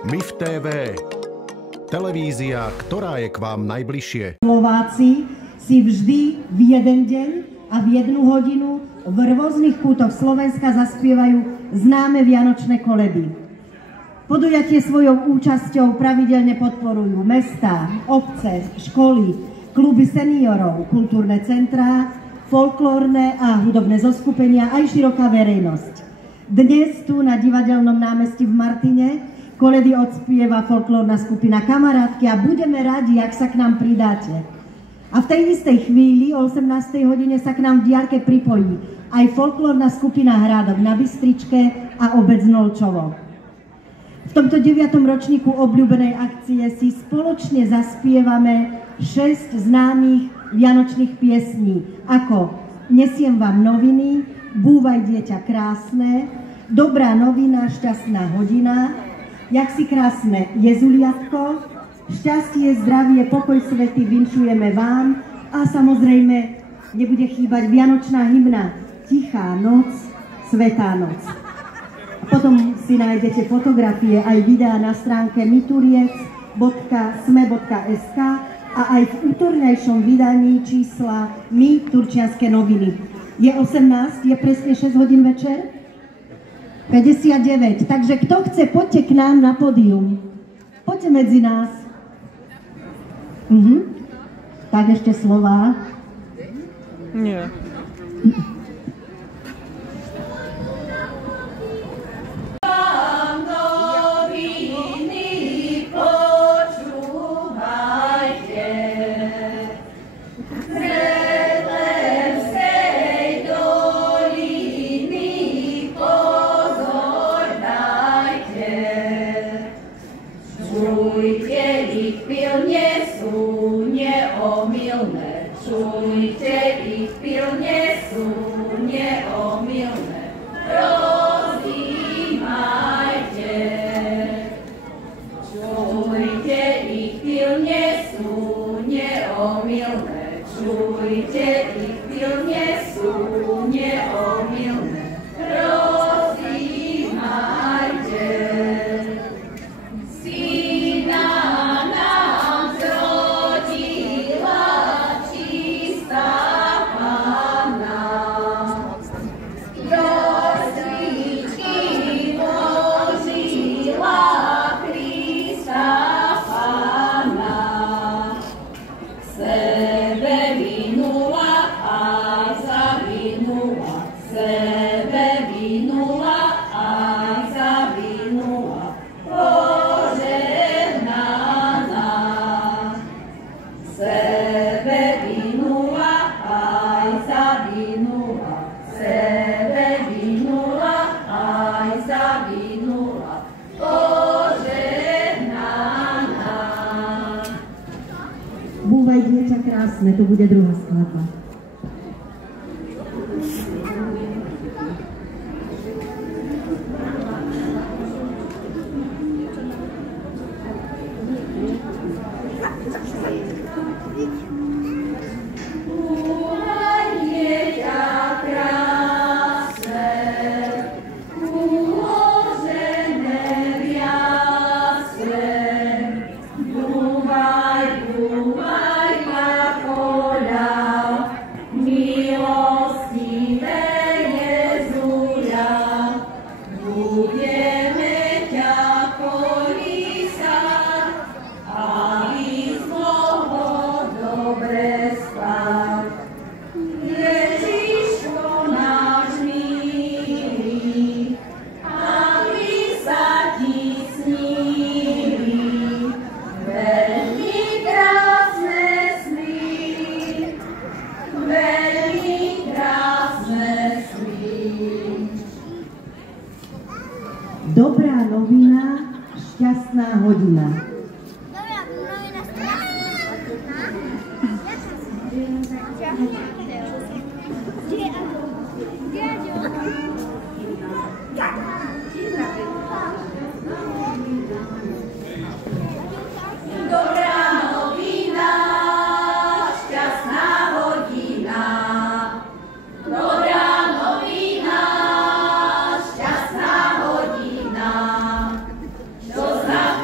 MIF TV. Televízia, ktorá je k vám najbližšie. Slováci si vždy v jeden deň a v jednu hodinu v rôznych kútoch Slovenska zaspievajú známe vianočné koledy. Podujatie svojou účasťou pravidelne podporujú mestá, obce, školy, kluby seniorov, kultúrne centrá, folklórne a hudobné zoskupenia aj široká verejnosť. Dnes tu na Divadelnom námestí v Martine koledy odspieva folklórna skupina Kamarátky a budeme radi, ak sa k nám pridáte. A v tej istej chvíli o 18. hodine sa k nám v diaľke pripojí aj folklórna skupina Hrádok na Bystričke a obec Nolčovo. V tomto 9. ročníku obľúbenej akcie si spoločne zaspievame 6 známych vianočných piesní, ako Nesiem vám noviny, Búvaj dieťa krásne, Dobrá novina, šťastná hodina, Jak si krásne Jezuliatko, Šťastie, zdravie, pokoj svety vinšujeme vám a samozrejme nebude chýbať vianočná hymna Tichá noc, svätá noc. Potom si nájdete fotografie aj videá na stránke mituriec.sme.sk a aj v útornejšom vydaní čísla My Turčianske noviny. Je 18, je presne 6 hodín večer? 59. Takže kto chce, poďte k nám na pódium. Poďte medzi nás. Tak ešte slová. Nie. Čujte ich pilne sú neomylné, rozímajte. Čujte ich pilne sú neomylné, čujte ich pilne sú neomylné, rozímajte. Búvaj dieťa krásne, to bude druhá skladba. Dobrá novina, šťastná hodina. Dobrá novina, šťastná To znamená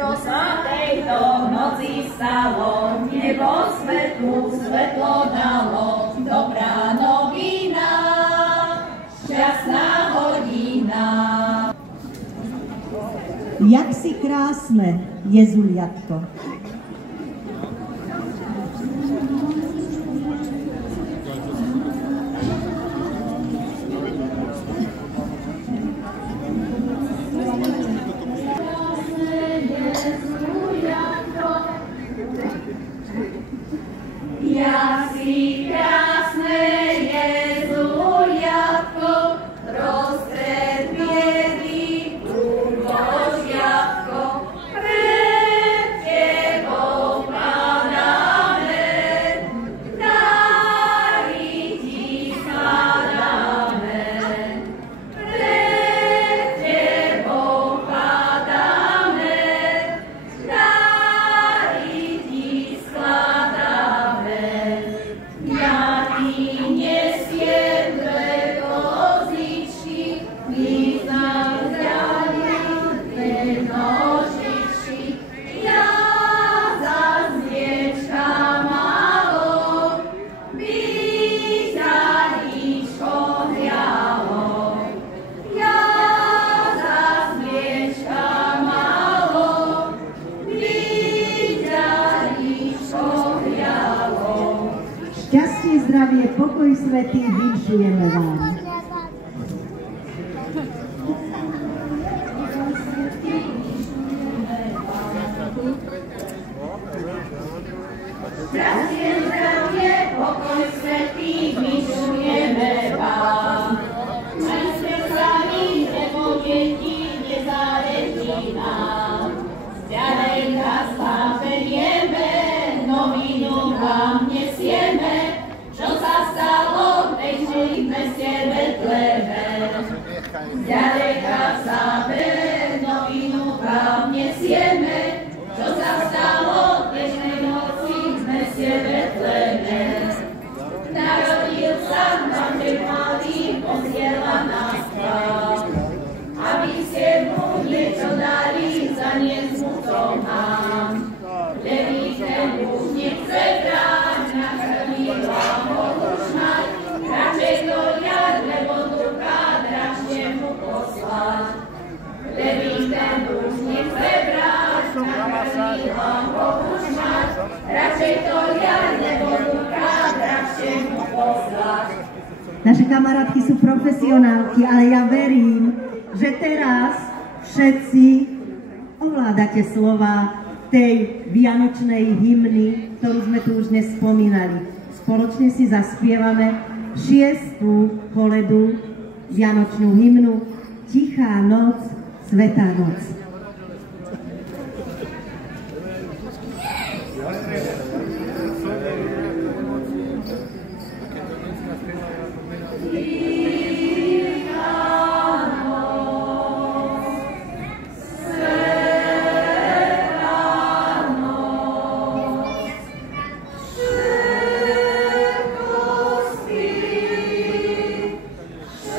Čo sa tejto noci stalo, nebo svetlu svetlo dalo, dobrá novina, šťastná hodina. Jak si krásne, Jezuliatko. Jak si krásne, Jezuliatko, prostred biedy, Božiatko, pred tebou padáme, dary ti skladáme. Pred tebou padáme, dary ti skladáme. Ja ti nesiem dve kozičky, vyznám zďalej nožičky. Ja za zviečka málo, by zadičko hrialo. Ja za zviečka málo, by zadičko hrialo. Šťastie, zdravie, pokoj svätý vinšujeme vám. Šťastie, zdravie, pokoj svätý vinšujeme vám. Len sme sami, nebo deti, nezáleží nám. Ďalejka sa berieme, novinu vám nesieme, čo sa stalo v dnešnej meste Betleme. Ďalejka sa berieme, novinu vám nesieme, čo sa stalo v dnešnej noci v meste Betleme. Narodil sa Matej malý, posiela nás chvál, aby ste mu niečo dali, zaniesť mu to mám. Levý ten už nechce brať, nakrmila ho už mať, radšej to jar, lebo ducha dražne mu poslať. Levý ten už nechce brať, nakrmila ho už mať, radšej to jar, lebo ducha dražne mu poslať. Naše kamarátky sú profesionálky, ale ja verím, že teraz všetci ovládate slova tej vianočnej hymny, ktorú sme tu už dnes spomínali. Spoločne si zaspievame 6. koledu, vianočnú hymnu Tichá noc, svätá noc.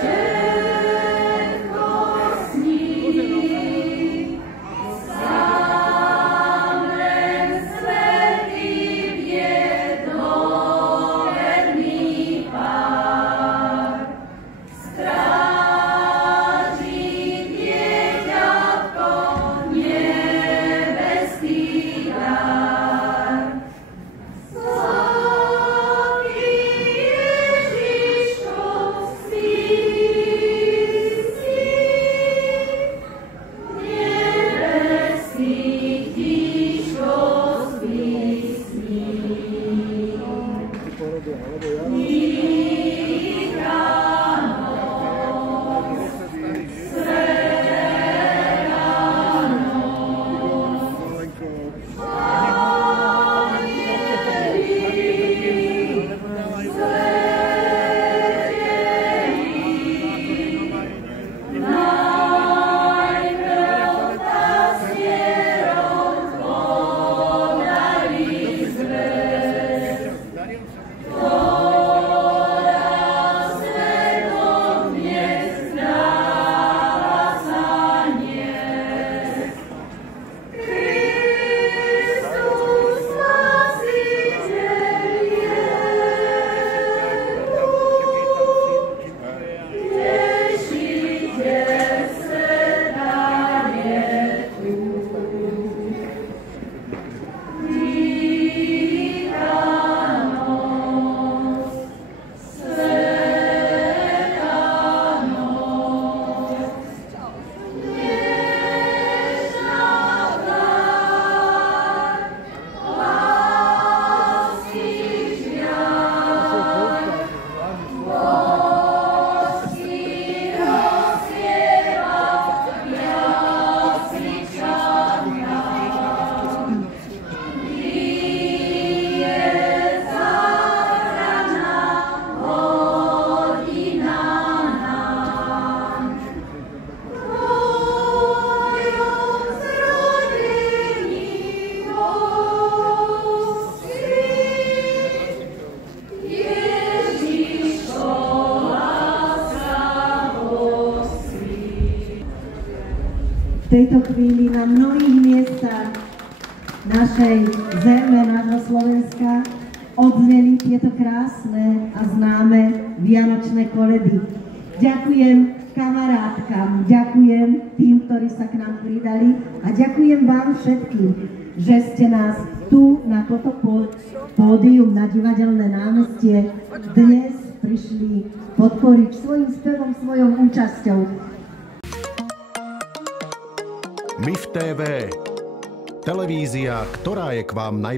Všetko sní. tejto chvíli na mnohých miestach našej zeme, nášho Slovenska, odzneli tieto krásne a známe vianočné koledy. Ďakujem kamarátkam, ďakujem tým, ktorí sa k nám pridali a ďakujem vám všetkým, že ste nás tu na toto pódium na Divadelné námestie dnes prišli podporiť svojím spevom, svojou účasťou. MIF TV. Televízia, ktorá je k vám najbližšia.